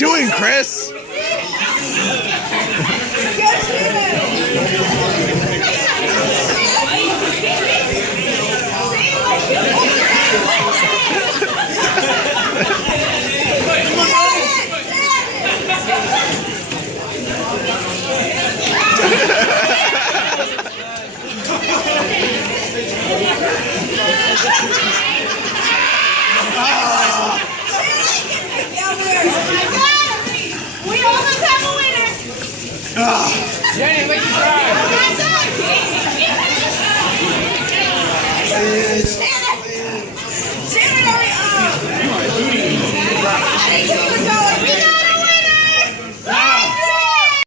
doing, Chris? We almost have a winner. Jenny, make it try.